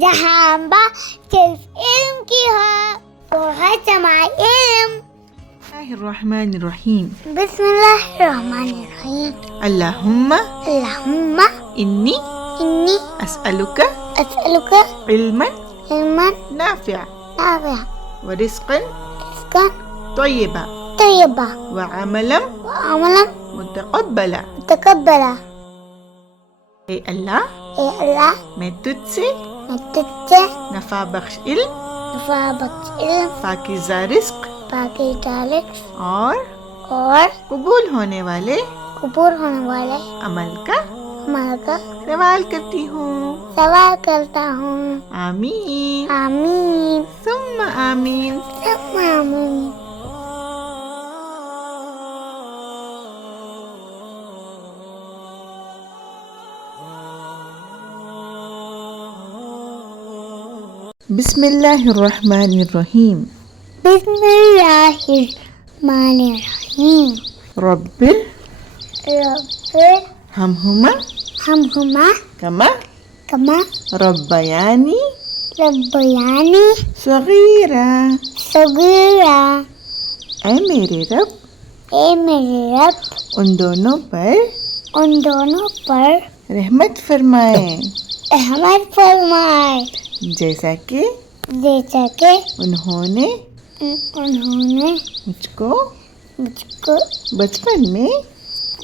جہاں صرف علم کی ہو وہ ہے سماع علم۔ بسم اللہ الرحمن الرحیم۔ بسم اللہ الرحمن الرحیم۔ اللہم اللہم انی اسألک علما علما نافعا نافعا ورزقا رزقا طیبا طیبا وعملا وعملا متقبلا۔ متقبلا۔ اے اللہ، اے اللہ، میں تجھ سے میں تجھ سے نفع بخش علم، نفع بخش علم، پاکیزہ رزق پاکیزہ رزق اور اور قبول ہونے والے قبول ہونے والے عمل کا عمل کا سوال کرتی ہوں۔ سوال کرتا ہوں۔ آمین آمین ثم آمین۔ ثم آمین۔ بسم اللہ الرحمن الرحیم۔ بسم اللہ الرحمن الرحیم۔ رب رب ہمہما کما کما ربیانی ربیانی صغیرا۔ صغیرا۔ اے میرے رب، اے میرے رب، ان دونوں پر رحمت فرمائے، رحمت فرمائے، جیسا کہ انہوں انہوں نے مجھ کو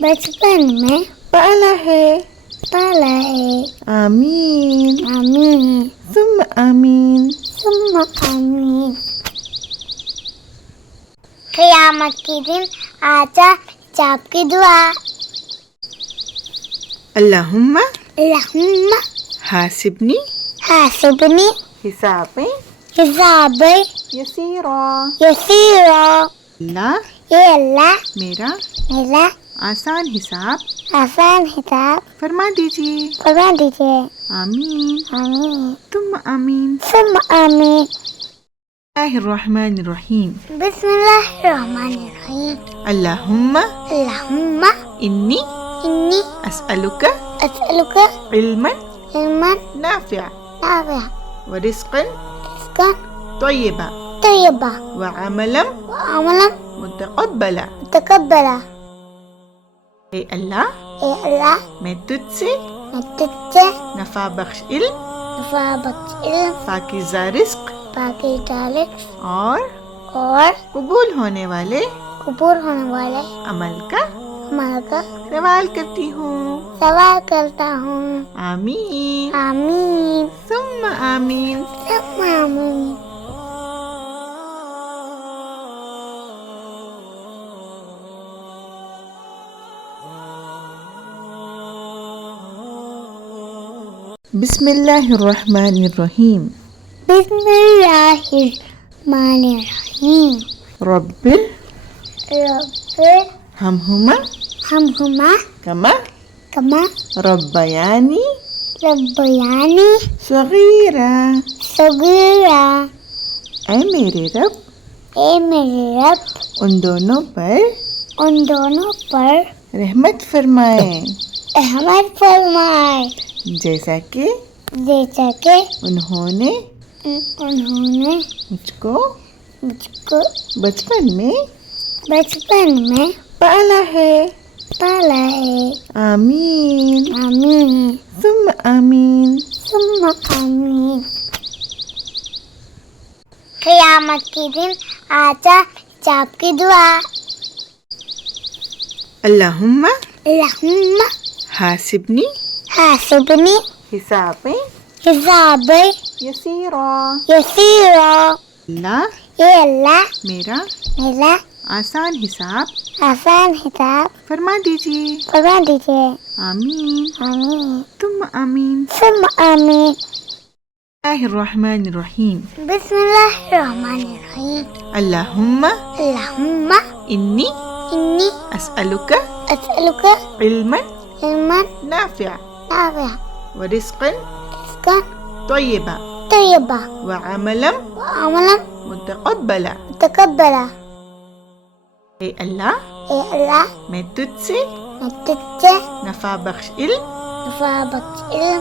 بچپن میں پالا ہے۔ آمین آمین ثم آمین۔ ثم آمین۔ قیامت کے دن آتا حساب کی دعا۔ اللہم اللہم حاسبنی حاسبنی حسابا حسابا یسیرا۔ یسیرا۔ اللہ، اے اللہ، میرا میرا آسان حساب آسان حساب فرما دیجیے۔ فرما دیجیے۔ آمین آمین ثم آمین۔ ثم آمین۔ بسم اللہ الرحمن الرحیم۔ بسم اللہ الرحمن الرحیم۔ اللہم اللہم انی انی اسألک اسألک علما علما نافعا نافعا ورزقا رزقا طیبا طیبا وعملا وعملا متقبلا۔ متقبلا۔ اے اللہ، اے اللہ، میں تجھ سے میں تجھ سے نفع بخش علم، نفع بخش علم، پاکیزہ رزق پاکیزہ رزق اور اور قبول ہونے والے قبول ہونے والے عمل کا عمل کا سوال کرتی ہوں۔ سوال کرتا ہوں۔ آمین آمین ثم آمین۔ ثم آمین۔ بسم اللہ الرحمن الرحیم۔ بسم اللہ الرحمن الرحیم۔ رب رب ہمہما کما کما ربیانی ربیانی صغیرا۔ صغیرا۔ اے میرے رب، اے میرے رب، ان دونوں پر رحمت فرمائے، رحمت فرمائے، جیسا کہ انہوں نے مجھ کو بچپن میں پالا ہے۔ آمین آمین ثم آمین۔ ثم آمین۔ قیامت کے دن آتا حساب کی دعا۔ اللہم اللہم حاسبنی حاسبنی حسابا حسابا یسیرا۔ یسیرا۔ اللہ، اے اللہ، میرا میرا آسان حساب آسان حساب فرما دیجیے۔ فرما دیجیے۔ آمین آمین ثم آمین۔ ثم آمین۔ بسم اللہ الرحمن الرحیم۔ بسم اللہ الرحمن الرحیم۔ اللہم اللہم انی انی اسألک اسألک علما علما نافعا نافعا ورزقا رزقا طیبا طیبا وعملا وعملا متقبلا۔ متقبلا۔ اے اللہ، اے اللہ، میں تجھ سے میں تجھ سے نفع بخش علم، نفع بخش علم،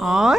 اور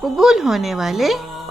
قبول ہونے والے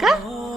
کا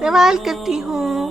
سوال کرتی ہوں.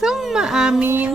ثم آمین.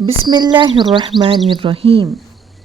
بسم اللہ الرحمن الرحیم.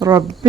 رب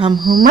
ہمہما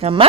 کما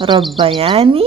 ربیانی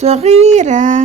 صغیرا.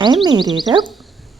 اے میرے رب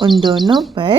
ان دونوں پر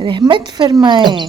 رحمت فرمائے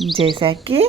جیسا کہ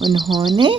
انہوں نے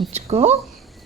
مجھ کو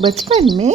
بچپن میں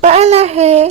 پالا ہے.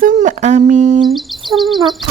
ثم آمین. ثم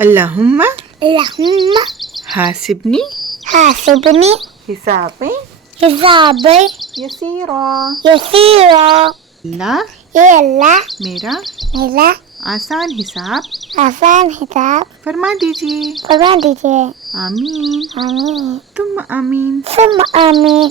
اللہم اللهم حاسبنی حاسبني حسابیں حسابا یسیرا. يسيرا. اللہ اے اللہ میرا میرا آسان حساب آسان حساب فرما دیجیے. فرما دیجیے. آمین آمین. ثم آمین. ثم آمین.